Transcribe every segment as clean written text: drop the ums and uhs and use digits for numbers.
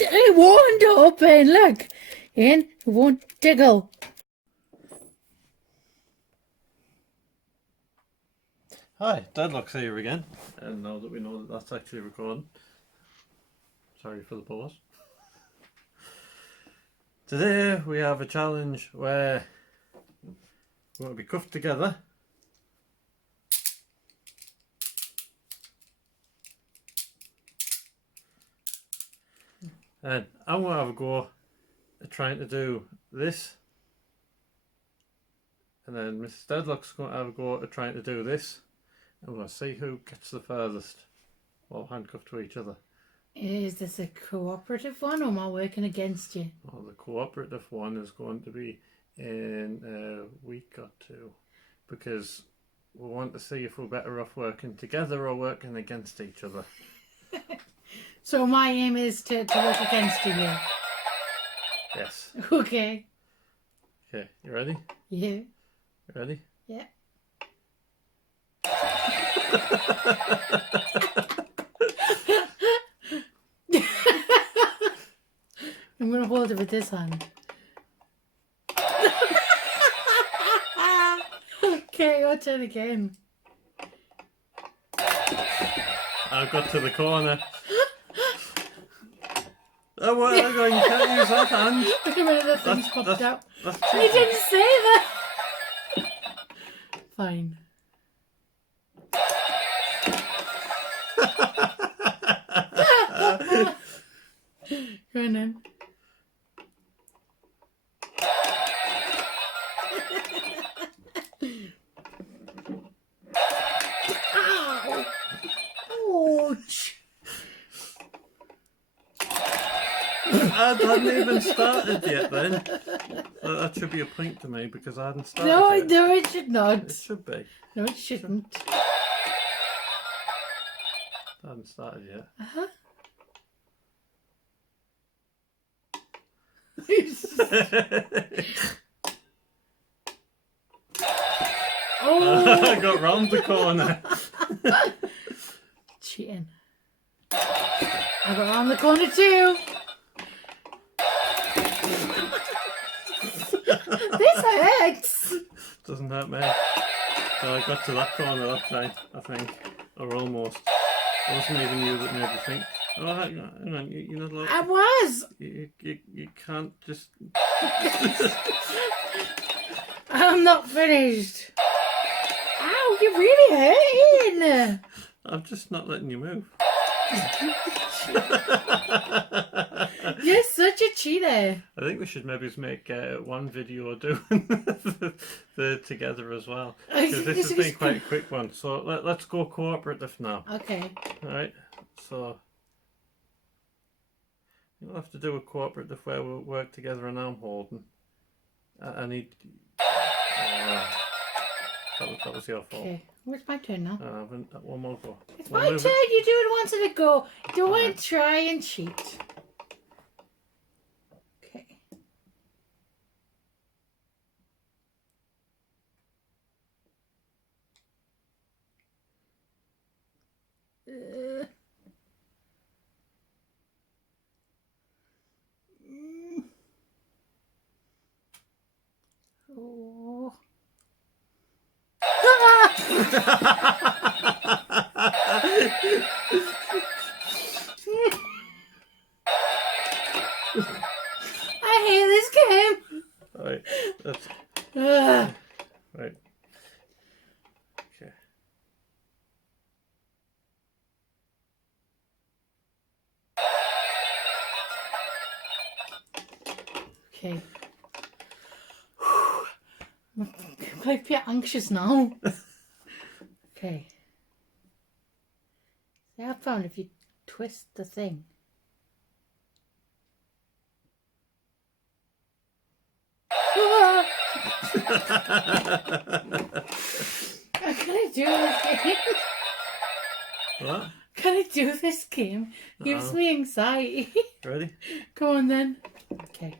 It won't open, look. And it won't tickle. Hi, Deadlock's here again. And now that we know that that's actually recording. Sorry for the pause. Today we have a challenge where we're going to be cuffed together. And I'm going to have a go at trying to do this. And then Mrs. Deadlock's going to have a go at trying to do this. And we're going to see who gets the furthest while handcuffed to each other. Is this a cooperative one, or am I working against you? Well, the cooperative one is going to be in a week or two, because we want to see if we're better off working together or working against each other. So my aim is to work against you here. Yes. Okay. Okay, you ready? Yeah. You ready? Yeah. I'm going to hold it with this hand. Okay, your turn again. I got to the corner. Oh, well, hang on, you can't use that hand. Wait a minute, that thing's popped out. That's You didn't say that. Fine. Go on then. Ow! Ouch! I hadn't even started yet then. That should be a point to me because I hadn't started No, yet. no, it should not. It should be. No, it shouldn't. I hadn't started yet. Uh-huh. Oh! I got round the corner. Cheating. I got around the corner too. This hurts. Doesn't hurt me. So I got to that corner that time, I think. Or almost. It wasn't even you that made me think. Oh, hang on. You're not allowed. I was. You can't just. I'm not finished. Ow, you're really hurting. I'm just not letting you move. You're such a cheater. I think we should maybe make one video doing the together as well. Because this has been quite a quick one. So let's go cooperative now. Okay. Alright, so you'll have to do a cooperative where we'll work together and I'm holding. I need... that was your fault. Okay. Where's my turn now? One more go. It's my turn. You do it once and a go. Don't try and cheat. Okay. Oh. I hate this game. Right, that's... Right. Okay. Okay. I'm quite a bit anxious now. Okay. See, I found if you twist the thing. Can I do this game? What? Can I do this game? Gives me anxiety. Ready? Go on then. Okay.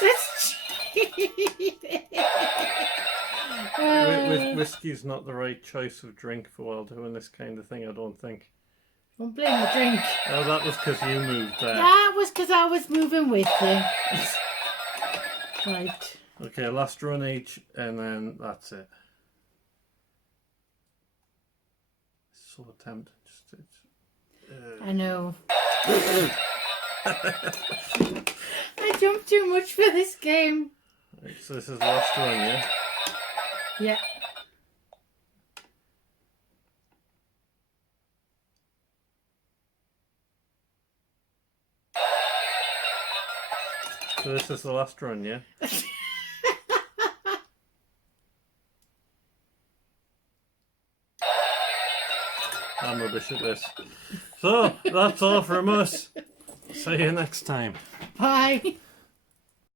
That's cheating. We Whiskey's not the right choice of drink for while doing this kind of thing, I don't think. Don't blame the drink. Oh, that was because you moved there. That was because I was moving with you. Right. Okay, last run each, and then that's it. So tempting. I know. I jumped too much for this game. Right, so this is the last run, yeah? Yeah. So this is the last run, yeah? I'm rubbish at this. So, that's all from us. See you next time. Bye.